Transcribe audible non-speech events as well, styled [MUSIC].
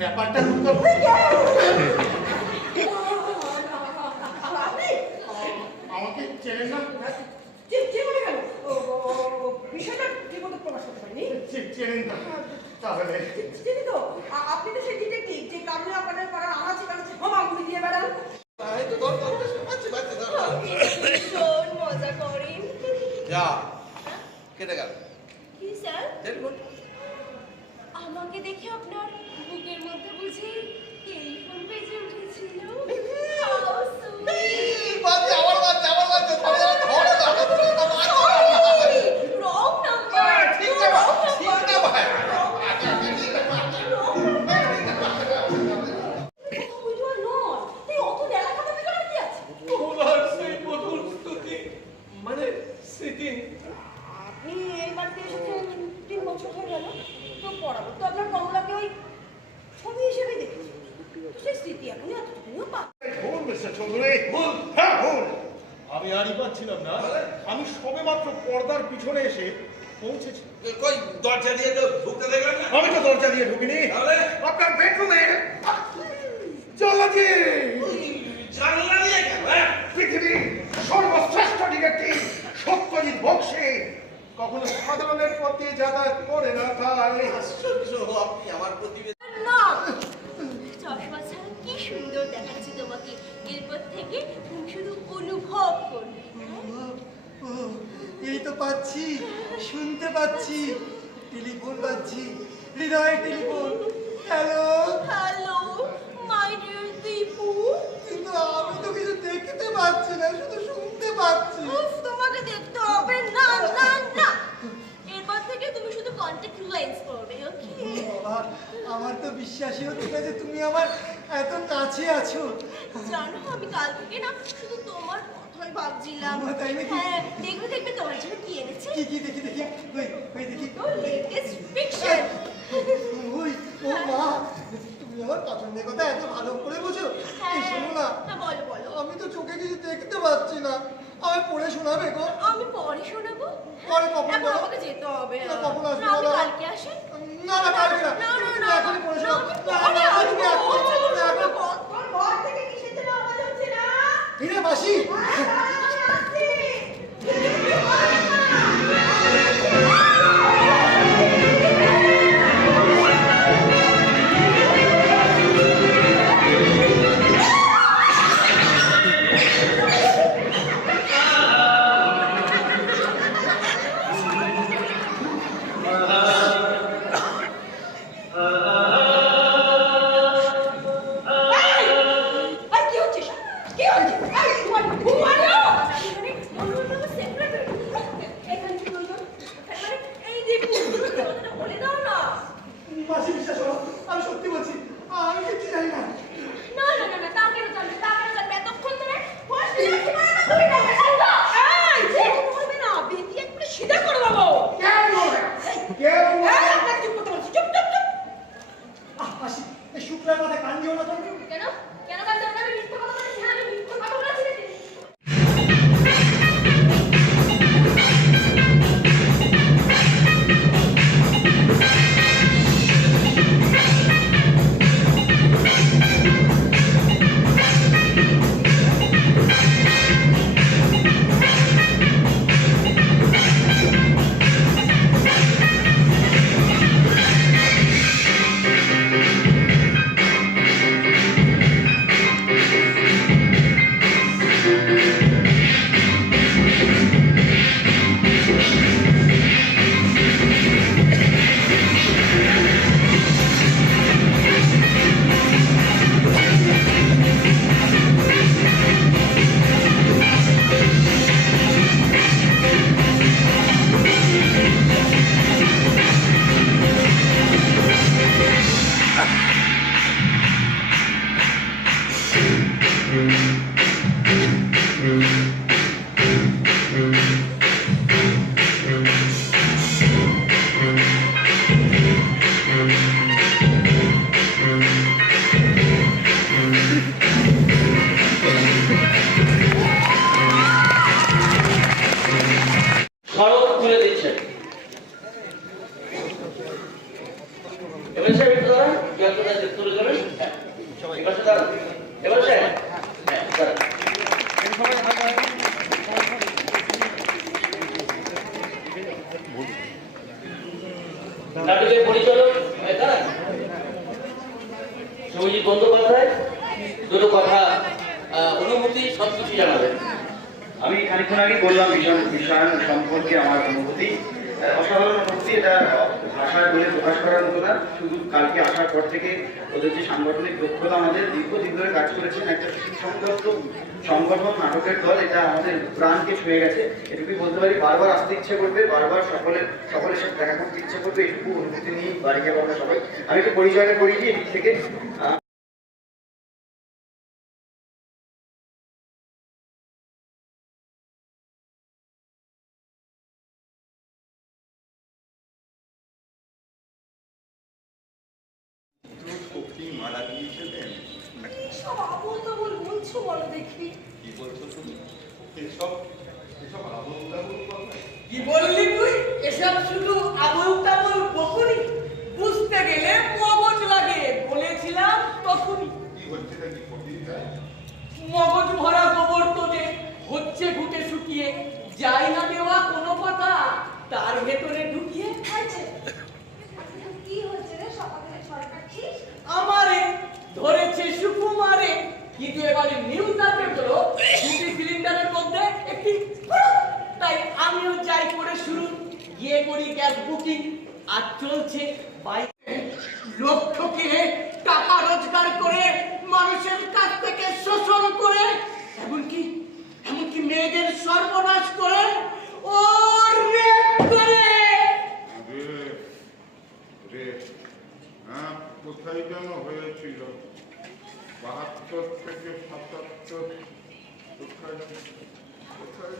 ব্যাপারটা [LAUGHS] আমাকে চেনেন না? যে- যে বলে গেল ও, ও, ও, ও, বিষয়টা ঠিক মতো প্রকাশ করতে পারিনি। চেনেন না। তাহলে? চিনি তো। আপনি তো সেই ডিটেকটিভ যে কামলে আপনাদের পাড়ার আনাচে কানাচে হামাগুড়ি দিয়ে বেড়ান। মজা করেন। যা কেটে গেল। কি স্যার? আমাকে দেখে আপনার বুকের মধ্যে বুঝি টেলিফোন বেজে উঠেছিল। আমি আরই পাচ্ছিলাম না আমি সবে মাত্র পর্দার পিছনে এসে পৌঁছেছি দরজা দিয়ে তো ঢুকতে দেখলেন না আমি তো দরজা দিয়ে ঢুকিনি? আপনার বেডরুমে চলছি জানলা দিয়ে কেন? পৃথিবীর সত্যজিৎ বক্সি কখনো সাধারণের পথ দিয়ে যাতায়াত করে না তাই আশ্চর্য আপনি আমার প্রতিবেদন এরপর তুমি শুধু অনুভব করবে হ্যাঁ? এই তো পাচ্ছি, শুনতে পাচ্ছি টেলিফোন পাচ্ছি হৃদয় টেলিফোন হ্যালো আমার তো বিশ্বাসই হচ্ছে না যে তুমি আমার এত কাছে আছো। জানো আমি কাল থেকে না শুধু তোমার কথাই ভাবছিলাম। তাই নাকি? হ্যাঁ দেখবে দেখবে তোমার জন্য কি এনেছে? কি কি দেখি দেখি। ওই ওই দেখি। লেটেস্ট ফিকশন ওই ও মা তুমি আমার পছন্দের কথা এত ভালো করে বুঝো? এই শোনো না হ্যাঁ বলো বলো। আমি তো চোখে কিছু দেখতে পাচ্ছি না। আমি পড়ে শোনাবে গো। আমি পরে শোনাবো? পরে কখন? আমাকে যেতে হবে। না, কখন আসবে না, কালকে আসি না না কালকে না না, না, তুমি না, এখনই পড়ে না, শোনাও আমি না, পরে মাসি বিশ্বাস করো আমি সত্যি বলছি। আমি কিছু জানি না। সিধা নাটকের পরিচালক সৌজিৎ বন্দ্যোপাধ্যায়, দুটো কথা অনুভূতি, সবকিছু জানাবেন। আমি খানিক্ষণ আগে বললাম বিষয় বিষয় সম্পর্কে আমার অনুভূতি। অসাধারণ অনুভূতি এটা ভাষায় বলে প্রকাশ করার মতো না। শুধু কালকে আসার পর থেকে ওদের যে সাংগঠনিক দক্ষতা আমাদের দীর্ঘদিন ধরে কাজ করেছেন, একটা সুসংগত সংগঠন নাটকের দল, এটা আমাদের প্রাণকে ছুঁয়ে গেছে। এটুকুই বলতে পারি, বারবার আসতে ইচ্ছে করবে, বারবার সকলের সকলের সাথে দেখা করতে ইচ্ছে করবে, এটুকু অনুভূতি নিয়ে বাড়ি আমরা সবাই। আমি একটু পরিচয়টা করি দিই এদিক থেকে। মারা গিয়েছিলেন সব আবল তাবল বলছো বলো দেখি। কি বলছো তুমি? এসব এসব আবল তাবল কথা কি বললি তুই? এসব শুধু আবল তাবল বকুনি? বুঝতে গেলে মগজ লাগে। বলেছিলাম তখনই কি হচ্ছে না কি করবি হ্যাঁ? মগজ ভরা গোবর তোদের হচ্ছে ঘুটে শুকিয়ে যাই না দেওয়া কোনো কথা তার ভেতরে চলছে। টাকা রোজগার করে মানুষের কাছ থেকে শোষণ করে, এমনকি এমনকি মেয়েদের সর্বনাশ করে হ্যাঁ কোথায় হয়েছিল? বাহাত্তর থেকে সাতাত্তর। কোথায় কোথায়